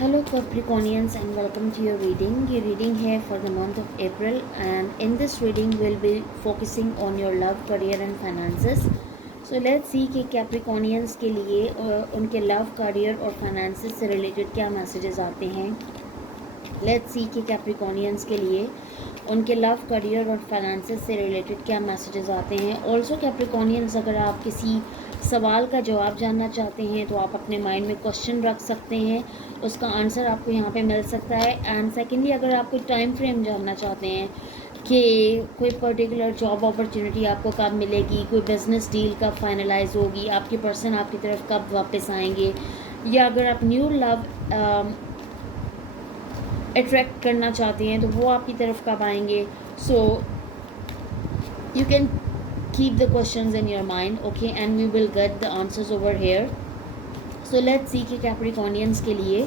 Hello Capricornians and welcome to your reading. Your reading here for the month of April, and in this reading we'll be focusing on your love, career and finances. So let's see कि Capricornians के लिए उनके love, career और finances से related क्या messages आते हैं. Let's see कि Capricornians के लिए उनके लव, करियर और फाइनेंसेस से रिलेटेड क्या मैसेजेस आते हैं. ऑल्सो कैप्रिकॉर्नियंस, अगर आप किसी सवाल का जवाब जानना चाहते हैं तो आप अपने माइंड में क्वेश्चन रख सकते हैं, उसका आंसर आपको यहाँ पे मिल सकता है. एंड सेकेंडली, अगर आप कोई टाइम फ्रेम जानना चाहते हैं कि कोई पर्टिकुलर जॉब अपॉर्चुनिटी आपको कब मिलेगी, कोई बिजनेस डील कब फाइनलाइज होगी, आपके पर्सन आपकी तरफ कब वापस आएंगे, या अगर आप न्यू लव अट्रैक्ट करना चाहते हैं तो वो आपकी तरफ कब आएंगे. So you can keep the questions in your mind, okay, and we will get the answers over here. So let's see कि कैप्रिकॉर्नियंस के लिए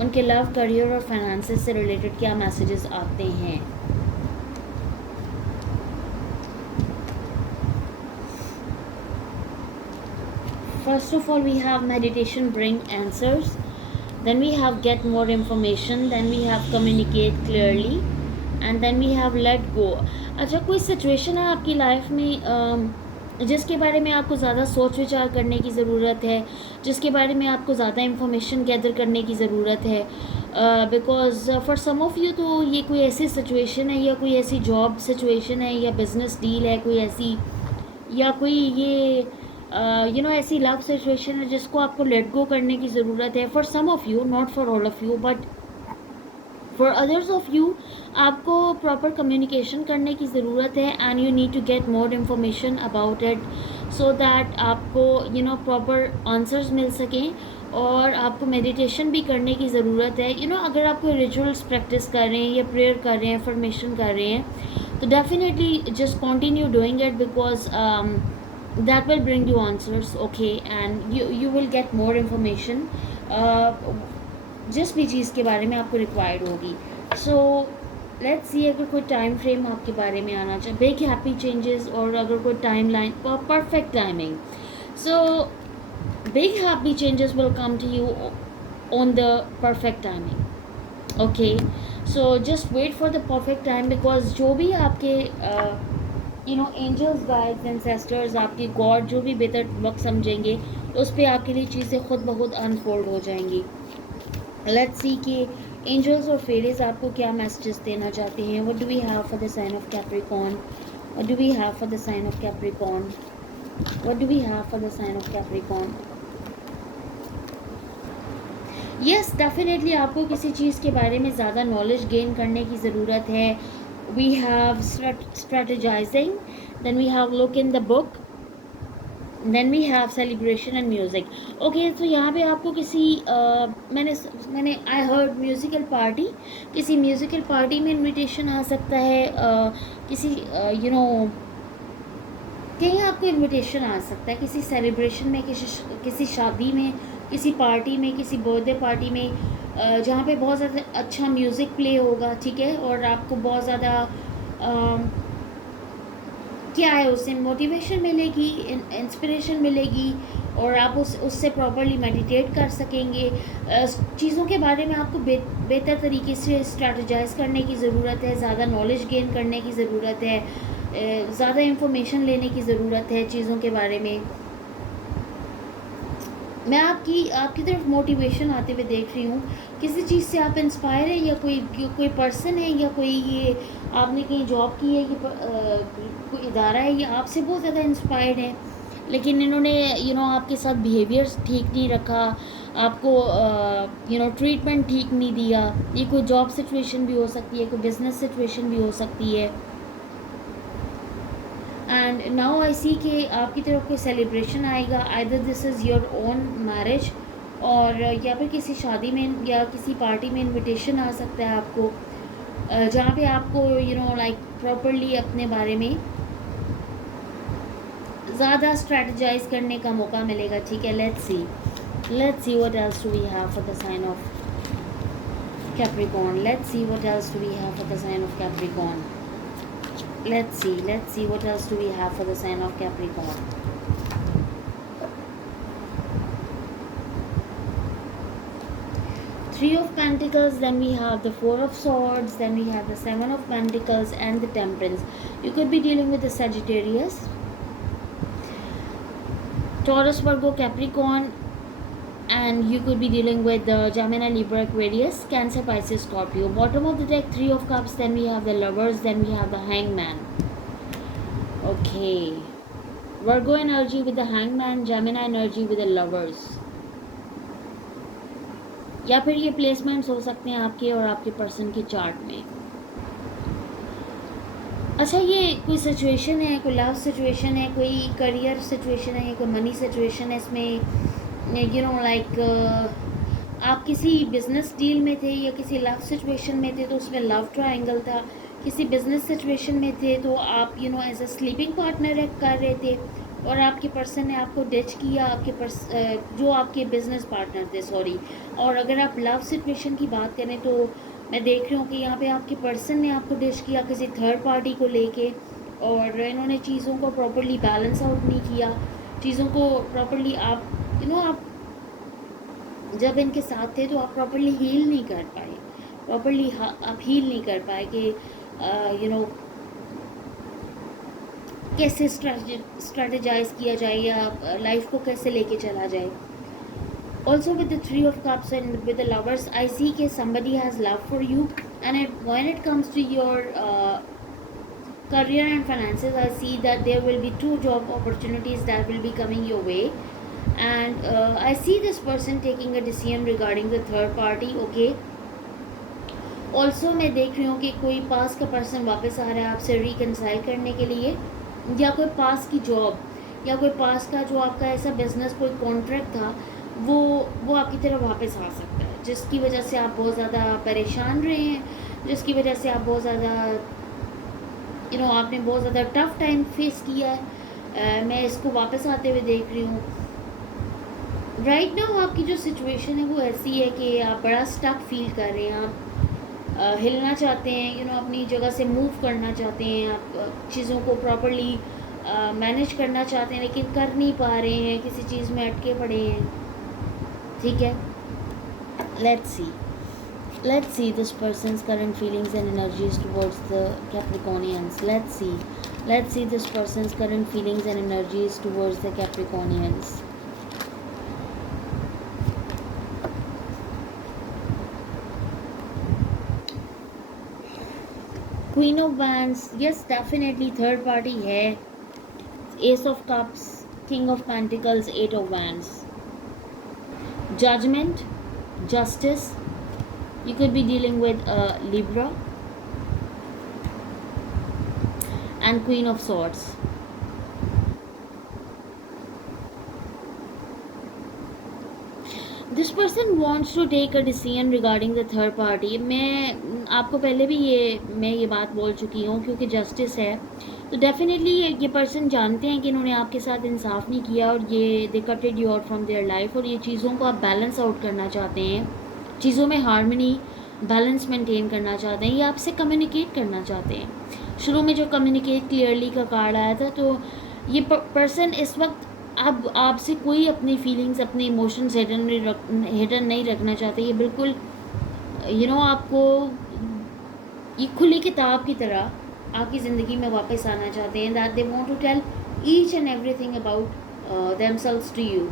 उनके लव, करियर और फाइनेंसेस से रिलेटेड क्या मैसेजेस आते हैं. First of all we have meditation bring answers, then we have get more information, then we have communicate clearly, and then we have let go. अच्छा, कोई सिचुएशन है आपकी life में जिसके बारे में आपको ज़्यादा सोच विचार करने की ज़रूरत है, जिसके बारे में आपको ज़्यादा इंफॉर्मेशन गैदर करने की ज़रूरत है. Because for some of you तो ये कोई ऐसी सिचुएशन है, या कोई ऐसी जॉब सिचुएशन है, या बिज़नेस डील है कोई ऐसी, या कोई ये ऐसी लव सिचुएशन है जिसको आपको लेट गो करने की ज़रूरत है. For some of you, not for all of you, but for others of you आपको प्रॉपर कम्युनिकेशन करने की ज़रूरत है. And you need to get more information about it so that आपको प्रॉपर आंसर्स मिल सकें. और आपको मेडिटेशन भी करने की ज़रूरत है. अगर आप कोई रिचुअल्स प्रैक्टिस कर रहे हैं या प्रेयर कर रहे हैं, अफर्मेशन कर रहे हैं, तो definitely just continue doing it, because that will bring you answers, okay, and you will get more information जिस भी चीज़ के बारे में आपको रिक्वायर्ड होगी. सो लेट्स सी, अगर कोई टाइम फ्रेम आपके बारे में आना चाहिए, बिग हैप्पी चेंजेस, और अगर कोई time line, perfect timing. So big happy changes will come to you on the perfect timing, okay. So just wait for the perfect time, because जो भी आपके एंजल्स, गाइड्स, एंसेस्टर्स, आपके God जो भी बेहतर वक्त समझेंगे, उस पर आपके लिए चीज़ें खुद ब खुद अनफोल्ड हो जाएंगी. लेट्स सी कि एंजल्स और फेरीज आपको क्या मैसेजेस देना चाहते हैं. What do we have for the sign of Capricorn? What do we have for the sign of Capricorn? What do we have for the sign of Capricorn? Yes, definitely आपको किसी चीज़ के बारे में ज़्यादा नॉलेज गेन करने की ज़रूरत है. We have strategizing, then we have look in the book, then we have celebration and music. Okay, तो यहाँ पे आपको किसी मैंने I heard म्यूज़िकल पार्टी, किसी म्यूज़िकल पार्टी में इनविटेशन आ सकता है. किसी कहीं आपको इनविटेशन आ सकता है, किसी सेलिब्रेशन में, किसी शादी में, किसी पार्टी में, किसी बर्थडे पार्टी में, जहाँ पे बहुत ज़्यादा अच्छा म्यूज़िक प्ले होगा, ठीक है, और आपको बहुत ज़्यादा क्या है, उससे मोटिवेशन मिलेगी, इंस्पिरेशन मिलेगी, और आप उससे प्रॉपरली मेडिटेट कर सकेंगे. चीज़ों के बारे में आपको बेहतर तरीके से स्ट्रैटेजाइज करने की ज़रूरत है, ज़्यादा नॉलेज गेन करने की ज़रूरत है, ज़्यादा इंफॉर्मेशन लेने की ज़रूरत है चीज़ों के बारे में. मैं आपकी तरफ मोटिवेशन आते हुए देख रही हूँ. किसी चीज़ से आप इंस्पायर है, या कोई पर्सन है, या कोई ये आपने कहीं जॉब की है, ये कोई इदारा है, ये आपसे बहुत ज़्यादा इंस्पायर्ड है, लेकिन इन्होंने आपके साथ बिहेवियर ठीक नहीं रखा, आपको ट्रीटमेंट ठीक नहीं दिया. ये कोई जॉब सिचुएशन भी हो सकती है, कोई बिजनेस सिचुएशन भी हो सकती है. एंड नाउ आई सी कि आपकी तरफ कोई सेलिब्रेशन आएगा. Either this is your own marriage, और या फिर किसी शादी में या किसी पार्टी में इनविटेशन आ सकता है आपको, जहाँ पे आपको लाइक प्रॉपरली अपने बारे में ज़्यादा स्ट्रैटेजाइज करने का मौका मिलेगा, ठीक है. Let's see what else do we have for the sign of Capricorn. Let's see what else do we have for the sign of Capricorn. Let's see what else do we have for the sign of Capricorn. Three of Pentacles, then we have the Four of Swords, then we have the Seven of Pentacles and the Temperance. You could be dealing with the Sagittarius, Taurus, Virgo, Capricorn, and you could be dealing with the Gemini, Libra, Aquarius, Cancer, Pisces, Scorpio. Bottom of the deck, Three of Cups, then we have the Lovers, then we have the Hangman. Okay, Virgo energy with the Hangman, Gemini energy with the Lovers. या फिर ये placements हो सकते हैं आपके और आपके person के चार्ट में. अच्छा, ये कोई सिचुएशन है, कोई लव सिचुएशन है, कोई करियर सिचुएशन है, या कोई मनी सिचुएशन है. इसमें यू नो लाइक आप किसी बिजनेस डील में थे या किसी लव सिचुएशन में थे तो उसमें लव ट्रायंगल था. किसी बिजनेस सिचुएशन में थे तो आप you know as a sleeping partner कर रहे थे और आपके पर्सन ने आपको डिच किया, जो आपके बिजनेस पार्टनर थे, सॉरी. और अगर आप लव सिचुएशन की बात करें तो मैं देख रही हूँ कि यहाँ पे आपके पर्सन ने आपको डिच किया किसी थर्ड पार्टी को लेके, और इन्होंने चीज़ों को प्रॉपर्ली बैलेंस आउट नहीं किया, चीज़ों को प्रॉपर्ली आप यू नो आप जब इनके साथ थे तो आप प्रॉपर्ली हील नहीं कर पाए, प्रॉपर्ली आप हील नहीं कर पाए कि यू नो कैसे स्ट्रेटेजाइज किया जाए या लाइफ को कैसे लेके चला जाए. Also with the Three of Cups and with the Lovers, I see that somebody has love for you, and when it comes to your career and finances, I see that there will be 2 job opportunities that will be coming your way, and I see this person taking a decision regarding the third party. Okay. Also मैं देख रही हूँ कि कोई पास का person वापस आ रहा है आपसे रिकनसाइल करने के लिए, या कोई पास की जॉब या कोई पास का जो आपका ऐसा बिजनेस कोई कॉन्ट्रैक्ट था वो आपकी तरफ वापस आ सकता है, जिसकी वजह से आप बहुत ज़्यादा परेशान रहे हैं, जिसकी वजह से आप बहुत ज़्यादा यू नो आपने बहुत ज़्यादा टफ टाइम फेस किया है. मैं इसको वापस आते हुए देख रही हूँ. राइट नाउ आपकी जो सिचुएशन है वो ऐसी है कि आप बड़ा स्टक फील कर रहे हैं, आप हिलना चाहते हैं, यू नो अपनी जगह से मूव करना चाहते हैं, आप चीज़ों को प्रॉपर्ली मैनेज करना चाहते हैं लेकिन कर नहीं पा रहे हैं, किसी चीज़ में अटके पड़े हैं. ठीक है, let's see this person's current feelings and energies towards the Capricornians. Let's see this person's current feelings and energies towards the Capricornians. Queen of Wands, yes, definitely third party है. Ace of Cups, King of Pentacles, Eight of Wands. Judgment, Justice. You could be dealing with Libra and Queen of Swords. This person wants to take a decision regarding the third party. मैं आपको पहले भी ये बात बोल चुकी हूँ, क्योंकि जस्टिस है तो डेफिनेटली ये पर्सन जानते हैं कि इन्होंने आपके साथ इंसाफ नहीं किया और ये they cutted you out from their life, और ये चीज़ों को आप बैलेंस आउट करना चाहते हैं, चीज़ों में हार्मनी बैलेंस मेंटेन करना चाहते हैं, ये आपसे कम्युनिकेट करना चाहते हैं. शुरू में जो कम्युनिकेट क्लियरली का कार्ड आया था, तो ये पर्सन इस वक्त अब आपसे कोई अपनी फीलिंग्स, अपने इमोशंस हिडन नहीं रखना चाहते. ये बिल्कुल यू नो आपको ये खुली किताब की तरह आपकी ज़िंदगी में वापस आना चाहते हैं. That they want to tell each and everything about themselves to you.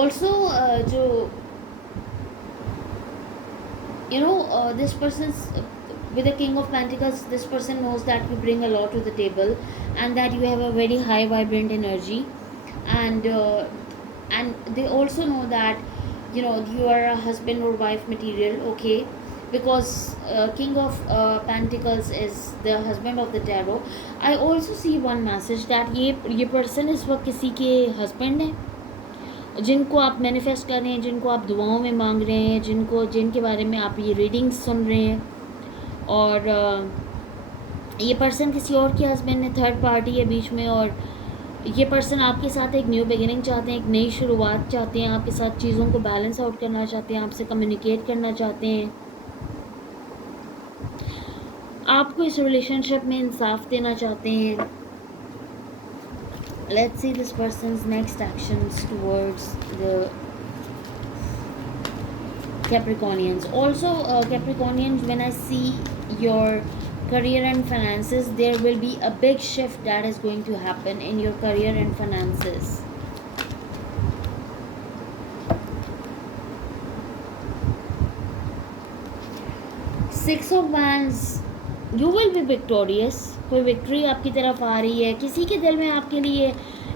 Also जो you know this person's with the King of Pentacles, this person knows that you bring a lot to the table and that you have a very high vibrant energy, and they also know that you know you are a husband or wife material. Okay, because King of Pentacles is the husband of the tarot. I also see one message that ये person इस वक्त किसी के husband है, जिनको आप manifest कर रहे हैं, जिनको आप दुआओं में मांग रहे हैं, जिनके बारे में आप ये रीडिंग्स सुन रहे हैं, और ये पर्सन किसी और के हस्बैंड है, थर्ड पार्टी है बीच में, और ये पर्सन आपके साथ एक न्यू बिगिनिंग चाहते हैं, एक नई शुरुआत चाहते हैं, आपके साथ चीज़ों को बैलेंस आउट करना चाहते हैं, आपसे कम्युनिकेट करना चाहते हैं, आपको इस रिलेशनशिप में इंसाफ देना चाहते हैं. Let's see this person's next actions towards the Capricornians. Also, Capricornians, when I see your career and finances, there will be a big shift that is going to happen in your career and finances. Six of Wands, you will be victorious. कोई victory आपकी तरफ आ रही है, किसी के दिल में आपके लिए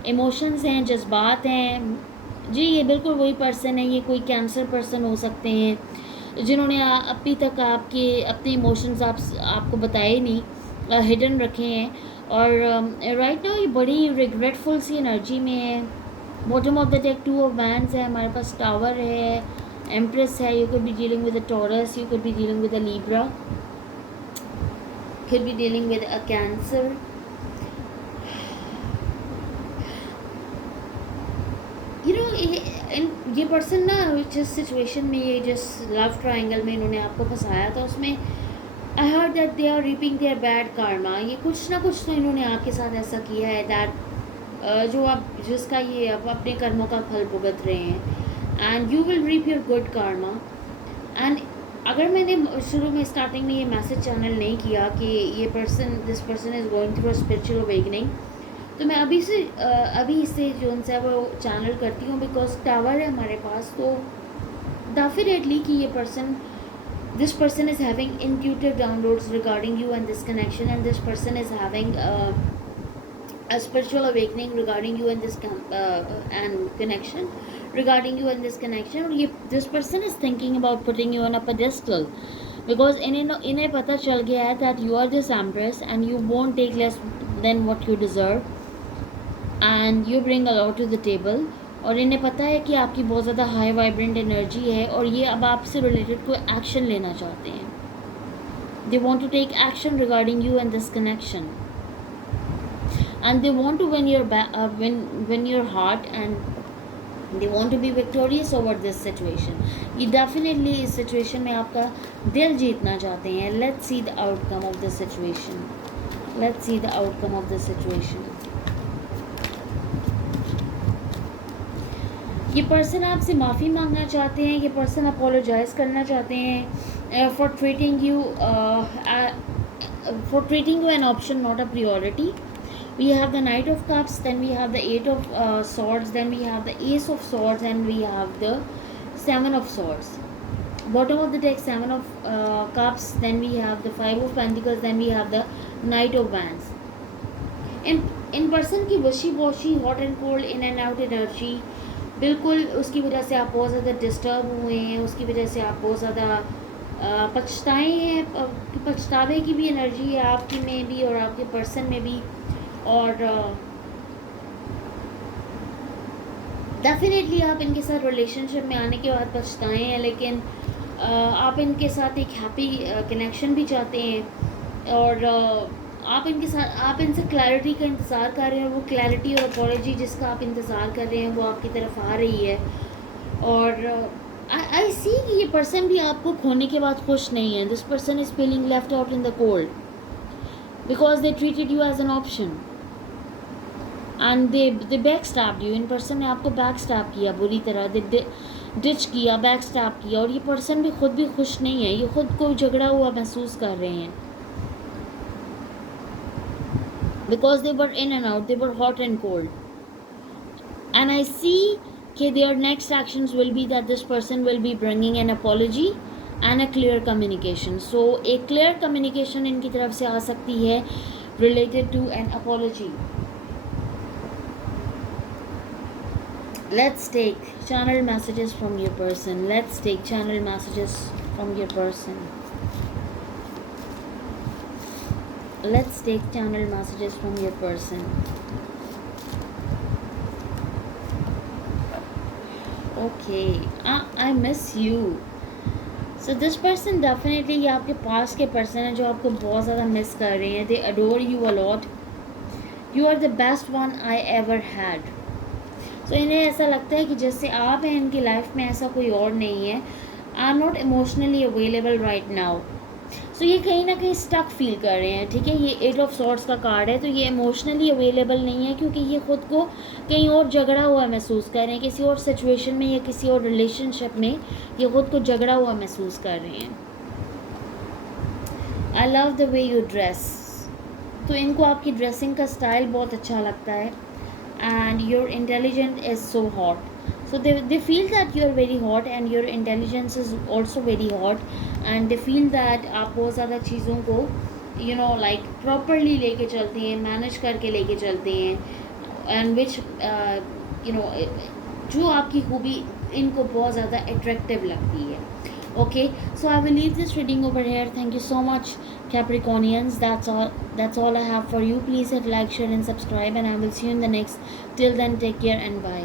इमोशंस हैं, जज्बात हैं जी। ये बिल्कुल वही पर्सन है, ये कोई कैंसर पर्सन हो सकते हैं जिन्होंने अभी तक आपके अपने इमोशंस आपको बताए नहीं, हिडन रखे हैं। और राइट नाउ ये बड़ी रिग्रेटफुल सी एनर्जी में है। Bottom of the deck 2 of wands है, हमारे पास टावर है, एम्प्रेस है। You could be dealing with a Taurus, you could be dealing with a Libra, could be dealing with a cancer. You know, ये person ना जिस situation में, ये जिस लव ट्रायंगल में इन्होंने आपको फंसाया था, उसमें I heard that they are reaping their bad karma. ये कुछ ना कुछ तो इन्होंने आपके साथ ऐसा किया है दैट जो आप जिसका ये अब अपने कर्मों का फल भुगत रहे हैं। And you will reap your good karma. And अगर मैंने शुरू में स्टार्टिंग में ये मैसेज चैनल नहीं किया कि ये person, this person is going through a spiritual awakening, तो मैं अभी से जो उनसे वो चैनल करती हूँ, बिकॉज टावर है हमारे पास। तो डेफिनेटली कि ये person, this person is having intuitive downloads regarding you and this connection, and this person is having a spiritual awakening regarding you and this and connection, regarding you and this connection. और ये this person is thinking about putting you on a pedestal, because इन्हें पता चल गया है that you are this empress and you won't take less than what you deserve and you bring a lot to the table. और इन्हें पता है कि आपकी बहुत ज़्यादा हाई वाइब्रेंट एनर्जी है और ये अब आपसे रिलेटेड कोई एक्शन लेना चाहते हैं. They want to take action regarding you and this connection, and they want to win your heart, and they want to be victorious over this situation. ये definitely इस situation में आपका दिल जीतना चाहते हैं. Let's see the outcome of the situation. Let's see the outcome of the situation. ये person आपसे माफ़ी मांगना चाहते हैं. ये पर्सन अपोलोजाइज़ करना चाहते हैं for treating you an option, not a priority. We have the Knight of Cups, then we have the Eight of Swords, then we have the Ace of Swords, and we have the Seven of Swords. Bottom of the deck, Seven of Cups, then we have the Five of Pentacles, then we have the Knight of Wands. In person की wishy-washy, hot and cold, in and out energy, बिल्कुल उसकी वजह से आप बहुत ज़्यादा disturb हुए हैं. उसकी वजह से आप बहुत ज़्यादा पछताए हैं. पछतावे की भी एनर्जी है आपकी में भी और आपके पर्सन में भी. और डेफिनेटली आप इनके साथ रिलेशनशिप में आने के बाद पछताए हैं, लेकिन आप इनके साथ एक हैप्पी कनेक्शन भी चाहते हैं. और आप इनसे क्लैरिटी का इंतज़ार कर रहे हैं, और वो क्लैरिटी और अपॉलजी जिसका आप इंतज़ार कर रहे हैं वो आपकी तरफ आ रही है. और आई सी कि ये पर्सन भी आपको खोने के बाद खुश नहीं है. This person is feeling left out in the cold because they treated you as an option and they back stabbed you. इन पर्सन ने आपको बैक स्टैप किया बुरी तरह, दे डिच किया, बैक स्टैप किया. और ये पर्सन भी खुद भी खुश नहीं है. ये खुद को झगड़ा हुआ महसूस कर रहे हैं because they were in and out, they were hot and cold. And I see that their next actions will be that this person will be bringing an apology and a clear communication. So a clear communication इनकी तरफ से आ सकती है related to an apology. Let's take channel messages from your person. Let's take channel messages from your person. Let's take channel messages from your person. Okay, I miss you. So this person definitely ये आपके पास के person है जो आपको बहुत ज़्यादा miss कर रहे हैं. They adore you a lot. You are the best one I ever had. So इन्हें ऐसा लगता है कि जैसे आप हैं इनकी लाइफ में, ऐसा कोई और नहीं है. I am not emotionally available right now. सो ये कहीं ना कहीं स्टक फील कर रहे हैं, ठीक है। ये 8 ऑफ सॉर्ड्स का कार्ड है, तो ये इमोशनली अवेलेबल नहीं है, क्योंकि ये खुद को कहीं और झगड़ा हुआ महसूस कर रहे हैं, किसी और सिचुएशन में या किसी और रिलेशनशिप में ये खुद को झगड़ा हुआ महसूस कर रहे हैं। I love the way you dress, तो इनको आपकी ड्रेसिंग का स्टाइल बहुत अच्छा लगता है। And your intelligent is so hot, so they feel that you are very hot and your intelligence is also very hot, and they feel that आप बहुत ज़्यादा चीज़ों को like properly लेके चलते हैं, मैनेज करके लेके चलते हैं, and which जो आपकी खूबी इनको बहुत ज़्यादा अट्रैक्टिव लगती है। Okay, so I will leave this reading over here. Thank you so much, Capricornians. That's all I have for you. Please hit like, share and subscribe, and I will see you in the next. Till then, take care and bye.